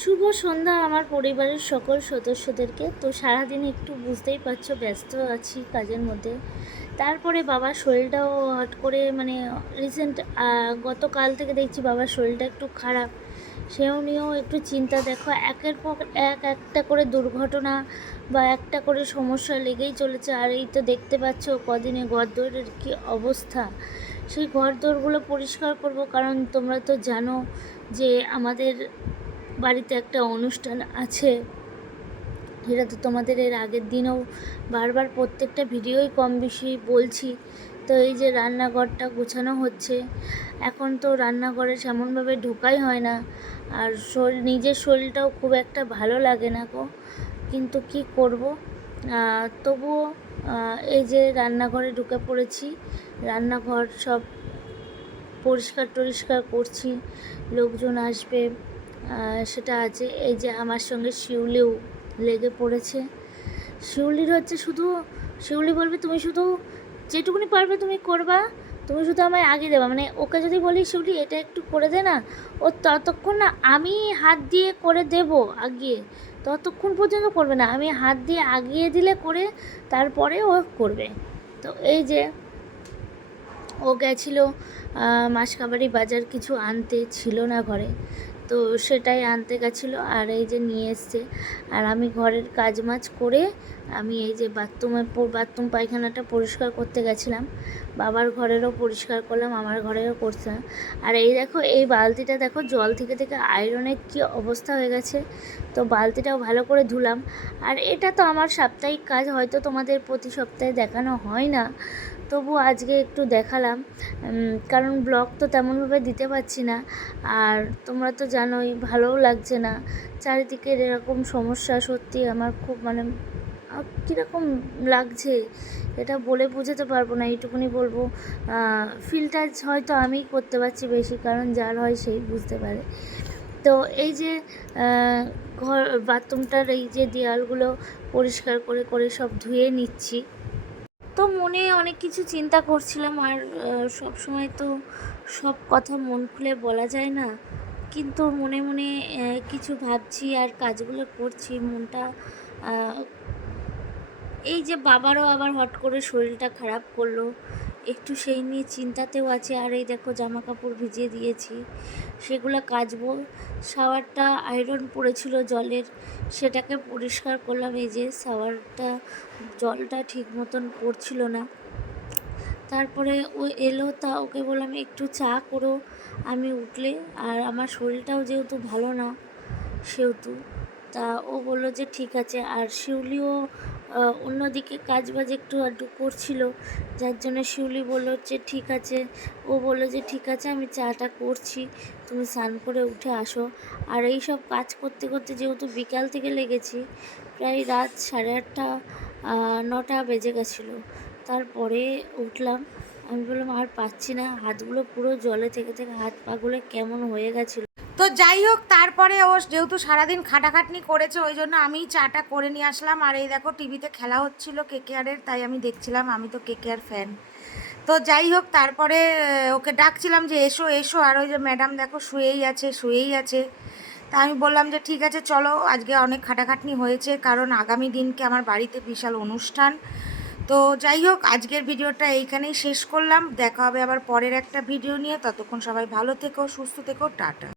শুভ সন্ধ্যা আমার পরিবারের সকল সদস্যদেরকে। তো সারাদিন একটু বুঝতেই পারছ, ব্যস্ত আছি কাজের মধ্যে। তারপরে বাবার শরীরটাও হট করে মানে রিসেন্ট গতকাল থেকে দেখছি বাবার শরীরটা একটু খারাপ। সেও নিয়েও একটু চিন্তা, দেখো একের পর এক একটা করে দুর্ঘটনা বা একটা করে সমস্যা লেগেই চলেছে। আর এই তো দেখতে পাচ্ছ কদিনে ঘরদোরের কী অবস্থা। সেই ঘরদোরগুলো পরিষ্কার করব, কারণ তোমরা তো জানো যে আমাদের বাড়িতে একটা অনুষ্ঠান আছে। এটা তো তোমাদের এর আগের দিনেও বারবার প্রত্যেকটা ভিডিওই কম বেশি বলছি। তো এই যে রান্নাঘরটা গোছানো হচ্ছে, এখন তো রান্নাঘরে সেমনভাবে ঢোকাই হয় না। আর শরীর নিজের শরীরটাও খুব একটা ভালো লাগে না গো। কিন্তু কি করব? তবুও এই যে রান্নাঘরে ঢুকে পড়েছি, রান্নাঘর সব পরিষ্কার টরিষ্কার করছি। লোকজন আসবে সেটা আছে এই যে আমার সঙ্গে শিউলিও লেগে পড়েছে। শিউলির হচ্ছে শুধু শিউলি বলবে তুমি শুধু যেটুকুনি পারবে তুমি করবা তুমি শুধু আমায় আগে দেবা। মানে ওকে যদি বলি শিউলি এটা একটু করে দে না। ও ততক্ষণ না আমি হাত দিয়ে করে দেব আগিয়ে ততক্ষণ পর্যন্ত করবে না আমি হাত দিয়ে আগিয়ে দিলে করে তারপরে ও করবে। তো এই যে ও গেছিল আহ, মাসকাবাড়ি বাজার কিছু আনতে ছিল না ঘরে। তো সেটাই আনতে গেছিল আর এই যে নিয়ে এসছে। আর আমি ঘরের কাজ মাজ করে আমি এই যে বাথরুমে বাথরুম পায়খানাটা পরিষ্কার করতে গেছিলাম। বাবার ঘরেরও পরিষ্কার করলাম, আমার ঘরেরও করছিলাম আর এই দেখো, এই বালতিটা দেখো, জল থেকে থেকে আয়রনের কী অবস্থা হয়ে গেছে। তো বালতিটাও ভালো করে ধুলাম। আর এটা তো আমার সাপ্তাহিক কাজ, হয়তো তোমাদের প্রতি সপ্তাহে দেখানো হয় না। তবু আজকে একটু দেখালাম। কারণ ব্লগ তো তেমনভাবে দিতে পারছি না। আর তোমরা তো জানোই, ভালোও লাগছে না। চারিদিকের এরকম সমস্যা সত্যি আমার খুব মানে কীরকম লাগছে? এটা বলে বোঝাতে পারব না, এইটুকুনি বলব। ফিল্টার হয়তো আমিই করতে পারছি বেশি, কারণ যার হয় সেই বুঝতে পারে। তো এই যে ঘর, বাথরুমটার এই যে দেয়ালগুলো পরিষ্কার করে করে সব ধুয়ে নিচ্ছি। তো মনে অনেক কিছু চিন্তা করছিলাম, আর সব সময় তো সব কথা মন খুলে বলা যায় না। কিন্তু মনে মনে কিছু ভাবছি আর কাজগুলো করছি, মনটা এই যে বাবারও আবার হট করে শরীরটা খারাপ করল। একটু সেই নিয়ে চিন্তাতেও আছে। আর এই দেখো জামা কাপড় ভিজিয়ে দিয়েছি। সেগুলো কাচবো। শাওয়ারটা আয়রন পড়েছিল জলের। সেটাকে পরিষ্কার করলাম। এই যে শাওয়ারটা, জলটা ঠিক মতন পড়ছিল না। তারপরে ও এলো তা ওকে বললাম, একটু চা করো। আমি উঠলে। আর আমার শরীরটাও যেহেতু ভালো না, সেহেতু। তা ও বলল যে, ঠিক আছে। আর শিউলিও অন্যদিকে কাজ বাজ একটু আধটু করছিল। যার জন্য শিউলি বলল যে, ঠিক আছে। ও বলল যে, ঠিক আছে, আমি চাটা করছি। তুমি স্নান করে উঠে আসো। আর এই সব কাজ করতে করতে যেহেতু বিকাল থেকে লেগেছি, প্রায় রাত সাড়ে আটটা নটা বেজে গেছিল। তারপরে উঠলাম। আমি বললাম, আর পাচ্ছি না। হাতগুলো পুরো জলে থেকে থেকে হাত পাগুলো কেমন হয়ে গেছিল? তো যাই হোক, তারপরে ও যেহেতু সারাদিন খাটাখাটনি করেছে, ওই জন্য আমি চাটা করে নিয়ে আসলাম। আর এই দেখো, টিভিতে খেলা হচ্ছিল কেকেআরের, তাই আমি দেখছিলাম, আমি তো কে কেকেআর ফ্যান। তো যাই হোক, তারপরে ওকে ডাকছিলাম যে, এসো এসো। আর ওই যে ম্যাডাম দেখো, শুয়েই আছে শুয়েই আছে। তা আমি বললাম যে, ঠিক আছে, চলো, আজকে অনেক খাটাখাটনি হয়েছে, কারণ আগামী দিনকে আমার বাড়িতে বিশাল অনুষ্ঠান। তো যাই হোক, আজকের ভিডিওটা এইখানেই শেষ করলাম। দেখা হবে আবার পরের একটা ভিডিও নিয়ে। ততক্ষণ সবাই ভালো থেকো, সুস্থ থেকো, টাটা।